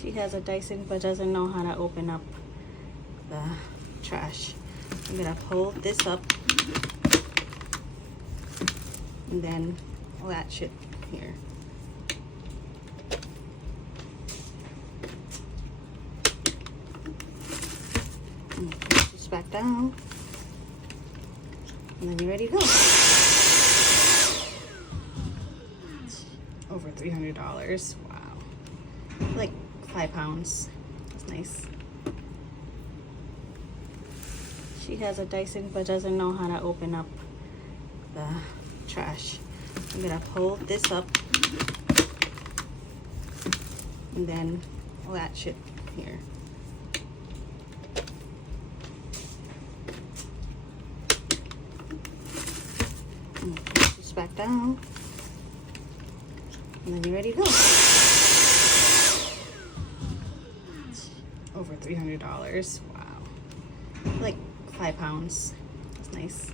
She has a Dyson but doesn't know how to open up the trash. I'm gonna pull this up and then latch it here. And push this back down. And then you're ready to go. Over $300. Wow. Like 5 pounds. That's nice. She has a Dyson but doesn't know how to open up the trash. I'm gonna pull this up and then latch it here. And push this back down. And then you're ready to go. Over $300. Wow. Like 5 pounds. That's nice.